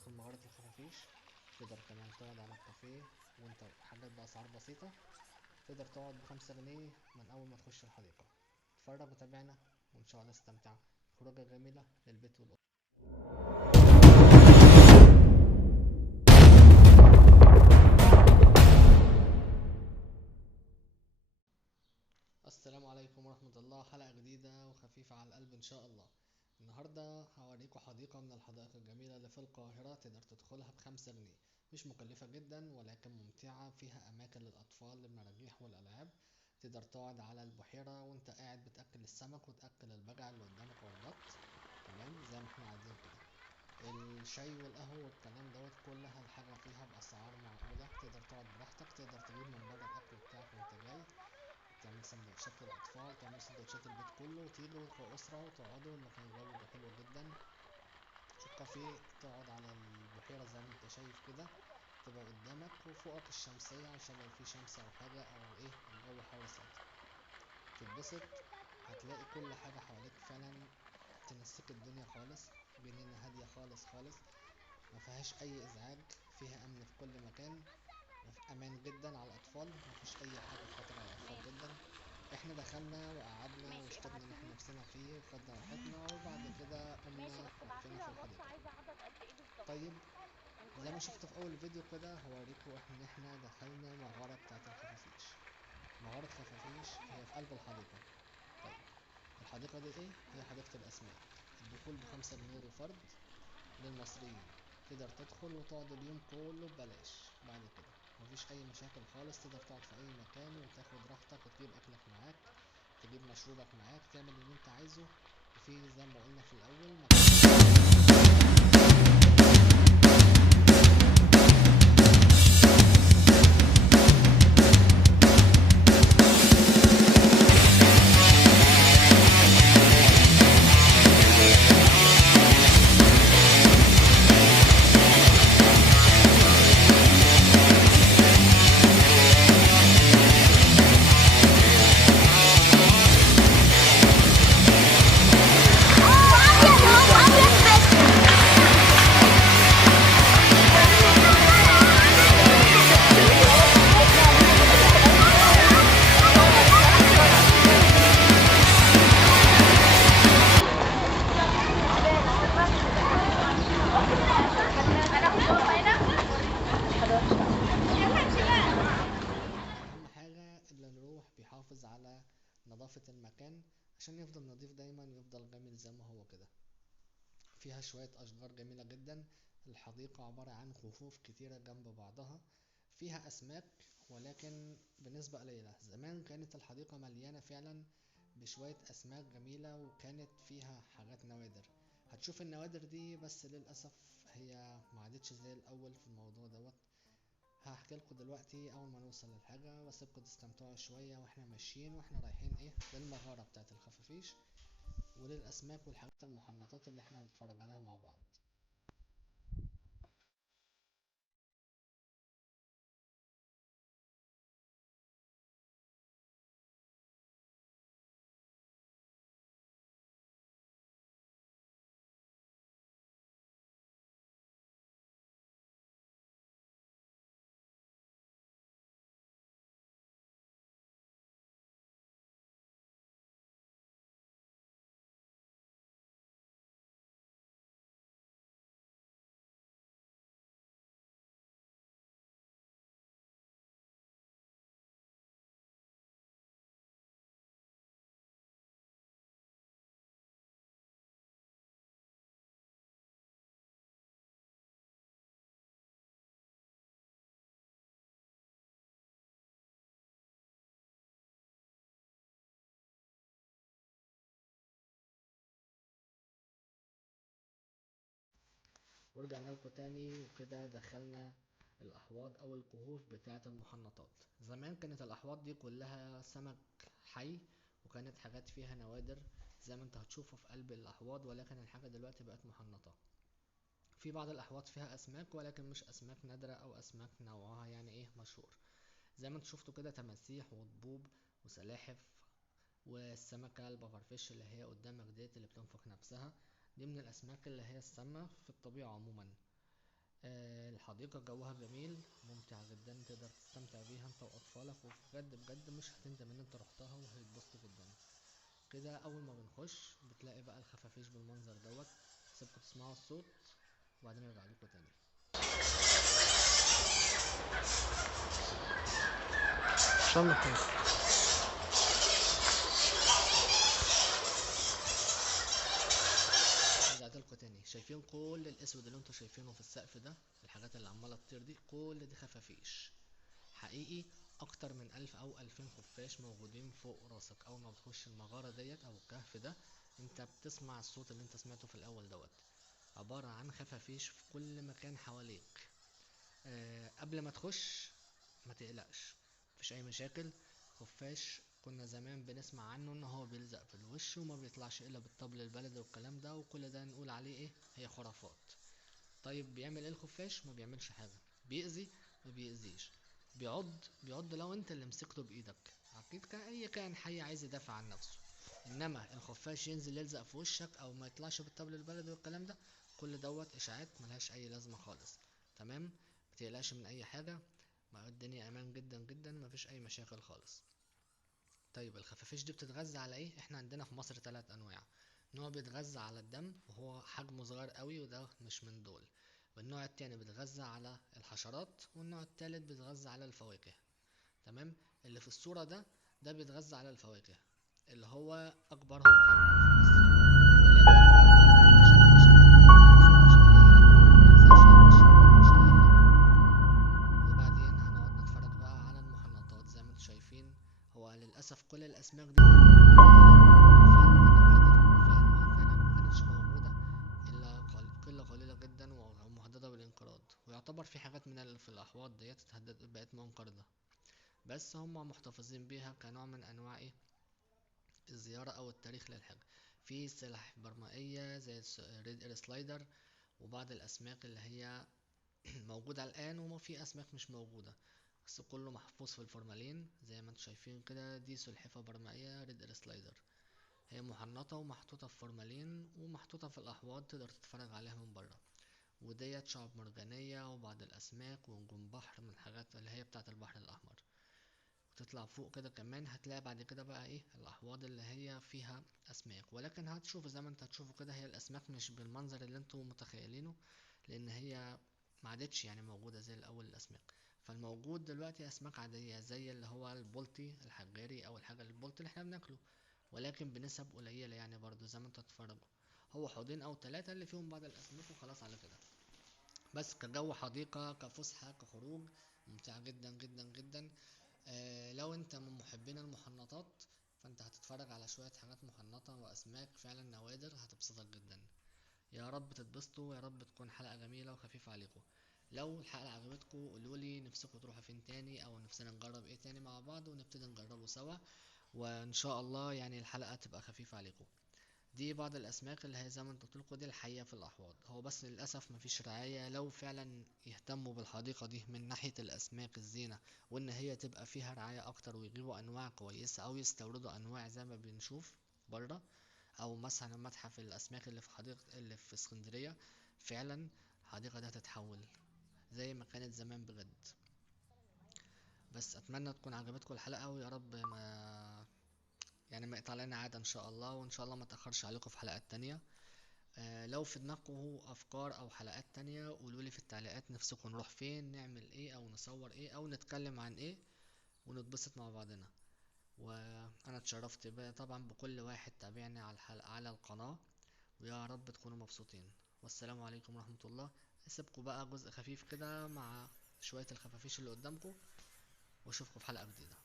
تدخل مغارة الخفافيش. تقدر كمان تقعد على الكافيه وانت حاجات بأسعار بسيطة. تقدر تقعد ب5 جنيه من أول ما تخش الحديقة. اتفرج وتابعنا وإن شاء الله استمتع. خروجة جميلة للبيت والأسرة. السلام عليكم ورحمة الله. حلقة جديدة وخفيفة على القلب إن شاء الله. النهاردة هوريكم حديقة من الحدائق الجميلة اللي في القاهرة. تقدر تدخلها ب5 جنيه. مش مكلفة جدا ولكن ممتعة. فيها أماكن للأطفال للمراجيح والألعاب. تقدر تقعد على البحيرة وانت قاعد بتأكل السمك وتأكل البجع اللي قدامك أو البط. تمام زي ما احنا قاعدين كده. الشاي والقهوة والكلام دوت كلها الحاجة فيها بأسعار معقولة. تقدر تقعد براحتك. تقدر تجيب من بره الأكل بتاعك وانت جاي. تعمل سندوتشات للأطفال، تعمل سندوتشات البيت كله، وتيجوا كأسرة وتقعدوا. المكان جو حلو جدا. الكافيه تقعد على البحيرة زي ما انت شايف كده. تبقى قدامك وفوقك الشمسية عشان لو في شمس أو حاجة أو ايه الجو حر ساعتها. تتبسط. هتلاقي كل حاجة حواليك فعلا تنسيك الدنيا خالص. جنينة هادية خالص خالص. مفيهاش أي إزعاج. فيها أمن في كل مكان. امان جدا على الاطفال. مفيش اي حاجه خطر على الاطفال جدا. احنا دخلنا وقعدنا ماشي واشتدنا ان احنا ابعتيلي. نفسنا فيه وخدنا راحتنا وبعد كده ماشي قمنا بس لفينا ابعتيلي في على الواتس، الحديقه. عايزه عدد قد ايه بالظبط طيب من زي كل ما حاجه. شفتوا في اول الفيديو كده هوريكم ان احنا دخلنا مغاره بتاعه الخفافيش. مغاره خفافيش هي في قلب الحديقه. طيب الحديقه دي ايه؟ هي حديقه الاسماك. الدخول ب5 جنيه للفرد للمصريين. تقدر تدخل وتقعد اليوم كله ببلاش. بعد كده مفيش اي مشاكل خالص. تقدر تقعد في اي مكان وتاخد راحتك وتجيب اكلك معاك. تجيب مشروبك معاك. تعمل اللي انت عايزه. وفي زي ما قلنا في الاول اهم حاجة اللي نروح بيحافظ على نظافة المكان عشان يفضل نظيف دايما ويفضل جميل زي ما هو كده. فيها شوية أشجار جميلة جدا. الحديقة عبارة عن كهوف كتيرة جنب بعضها. فيها أسماك ولكن بنسبة قليلة. زمان كانت الحديقة مليانة فعلا بشوية أسماك جميلة وكانت فيها حاجات نوادر. هتشوف النوادر دي بس للأسف هي معادتش زي الأول في الموضوع دوت. هحكي لكم دلوقتي أول ما نوصل للحاجة واسيبكم تستمتعوا شوية واحنا ماشيين واحنا رايحين ايه للمغارة بتاعت الخفافيش وللأسماك والحاجات المحنطات اللي احنا هنتفرج عليها مع بعض. ورجعنا لكم تاني وكده دخلنا الأحواض أو الكهوف بتاعة المحنطات. زمان كانت الأحواض دي كلها سمك حي وكانت حاجات فيها نوادر زي ما انت هتشوفوا في قلب الأحواض، ولكن الحاجة دلوقتي بقت محنطة. في بعض الأحواض فيها أسماك ولكن مش أسماك نادرة أو أسماك نوعها يعني ايه مشهور. زي ما انتوا شفتوا كده تماسيح وضبوب وسلاحف والسمكة البفرفيش اللي هي قدامك ديت اللي بتنفخ نفسها. دي من الأسماك اللي هي السامة في الطبيعة عموما. الحديقة جوها جميل ممتع جدا، تقدر تستمتع بيها انت واطفالك، وبجد بجد مش هتندم ان انت رحتها وهيتبسطوا جدا. كده اول ما بنخش بتلاقي بقى الخفافيش بالمنظر دوت. سيبكوا تسمعوا الصوت وبعدين ارجع لكم تاني. شم حاجة. رجعت لكم تاني. شايفين كل الاسود اللي انتوا شايفينه في السقف ده، الحاجات اللي عماله تطير دي، كل دي خفافيش حقيقي. اكتر من 1000 او 2000 خفاش موجودين فوق راسك. اول ما بتخش المغارة ديت او الكهف ده، انت بتسمع الصوت اللي انت سمعته في الاول دوت، عبارة عن خفافيش في كل مكان حواليك. قبل ما تخش ما تقلقش، مفيش اي مشاكل. خفاش كنا زمان بنسمع عنه ان هو بيلزق في الوش وما بيطلعش الا بالطبل البلدي والكلام ده، وكل ده نقول عليه ايه؟ هي خرافات. طيب بيعمل ايه الخفاش؟ ما بيعملش حاجة. بيأذي؟ ما بيأذيش. بيعض لو انت اللي مسكته بايدك، اكيد كأي كائن حي عايز يدافع عن نفسه. انما الخفاش ينزل يلزق في وشك او ما يطلعش بالطبل البلدي والكلام ده، كل دوت اشاعات ملهاش اي لازمة خالص. تمام؟ متقلقش من اي حاجة، مع الدنيا امان جدا جدا، مفيش اي مشاكل خالص. طيب الخفافيش دي بتتغذى على ايه؟ احنا عندنا في مصر 3 انواع. نوع بيتغذى على الدم وهو حجمه صغير قوي وده مش من دول، والنوع التاني بيتغذى على الحشرات، والنوع التالت بيتغذى على الفواكه. تمام؟ اللي في الصورة ده بيتغذى على الفواكه، اللي هو اكبرهم حجما في مصر، ولكن مفيش اي مشاكل معاه خالص ومفيش اي قلق، ما بيلزقش على الوش ما بيعملش اي حاجة. وبعدين هنقعد نتفرج بقى على المحنطات زي ما انتم شايفين. هو للأسف كل الأسماك دي زمان كانت قليلة، وفي أنواع نوادر، وفي أنواع فعلا ما كانتش موجودة إلا قلة قليلة جدا ومهددة بالانقراض، ويعتبر في حاجات من اللي في الأحواض ديت بقت منقرضة، بس هم محتفظين بيها كنوع من أنواع إيه؟ الزيارة أو التاريخ للحاجة. في سلاحف برمائية زي ريد اير سلايدر، وبعض الأسماك اللي هي موجودة الآن، وما في أسماك مش موجودة، بس كله محفوظ في الفورمالين زي ما انتم شايفين كده. دي سلحفاة برمائية ريد اير سلايدر، هي محنطة ومحطوطة في فورمالين ومحطوطة في الأحواض تقدر تتفرج عليها من بره. وديت شعب مرجانية وبعض الأسماك ونجوم بحر من الحاجات اللي هي بتاعة البحر الأحمر. وتطلع فوق كده كمان هتلاقي بعد كده بقى ايه؟ الأحواض اللي هي فيها أسماك، ولكن هتشوف زي ما انت هتشوفوا كده هي الأسماك مش بالمنظر اللي انتوا متخيلينه، لأن هي ما عادتش يعني موجودة زي الأول الأسماك. فالموجود دلوقتي أسماك عادية زي اللي هو البلطي الحجاري أو الحاجة البلطي اللي احنا بناكله، ولكن بنسب قليلة يعني برضو زي ما انتوا تتفرجوا. هو حوضين أو 3 اللي فيهم بعض الأسماك وخلاص على كده. بس كجو حديقة كفسحة كخروج، ممتعة جدا جدا جدا. لو انت من محبين المحنطات، فانت هتتفرج على شوية حاجات محنطة وأسماك فعلا نوادر هتبسطك جدا. يا رب تتبسطوا، يا رب تكون حلقة جميلة وخفيفة عليكم. لو الحلقة عجبتكم قولولي نفسكم تروحوا فين تاني، او نفسنا نجرب ايه تاني مع بعض ونبتدي نجربه سوا، وان شاء الله يعني الحلقة تبقى خفيفة عليكم. دي بعض الاسماك اللي هي زي ما انت قلتلكوا دي الحقيقة في الاحواض. هو بس للاسف مفيش رعاية. لو فعلا يهتموا بالحديقة دي من ناحية الاسماك الزينة، وان هي تبقى فيها رعاية اكتر ويجيبوا انواع كويسة او يستوردوا انواع زي ما بنشوف بره، او مثلا متحف الاسماك اللي في حديقة اللي في اسكندرية، فعلا الحديقة دي هتتحول زي ما كانت زمان بجد. بس اتمنى تكون عجبتكم الحلقة، ويا رب ما يقطع لنا عادة ان شاء الله، وان شاء الله ما تاخرش عليكم في حلقات تانية. لو في دماغكم افكار او حلقات تانية قولولي في التعليقات نفسكم نروح فين، نعمل ايه، او نصور ايه، او نتكلم عن ايه، ونتبسط مع بعضنا. وانا اتشرفت طبعا بكل واحد تابعني على الحلقة على القناة، ويا رب تكونوا مبسوطين. والسلام عليكم ورحمة الله. اسيبكم بقى جزء خفيف كده مع شوية الخفافيش اللي قدامكم، واشوفكم في حلقة جديدة.